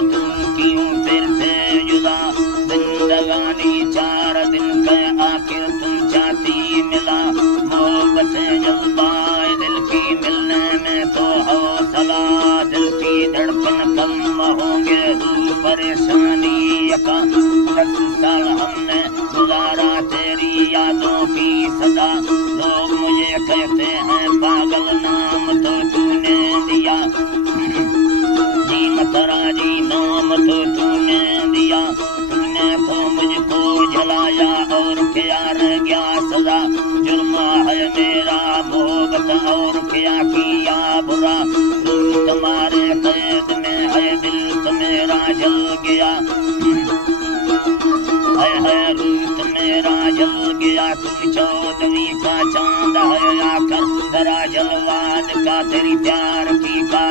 تو کیوں پھر سے جدا زندگانی 4 دن کے آخر تم چاہتی ملا محبت جذبہ دل کی ملنے میں تو حوصلہ دل کی دھڑکن کم ہوں گے پریشانی یکا 10 سال ہم نے گزارا تیری یادوں کی صدا لوگ مجھے کہتے ہیں پاگل نام تو تو نے دیا جی مترا جی نام تو تو نے دیا تو نے تو مجھ کو جلایا اور کیا رہ گیا سزا جرم ہے میرا محبت اور کیا برا تمہارے قید میں ہے دل تو میرا جل گیا ہے روت میرا جل گیا تم 14ویں کا چاند ہے آ کر ذرا جلواد کا تیری پیار کی کا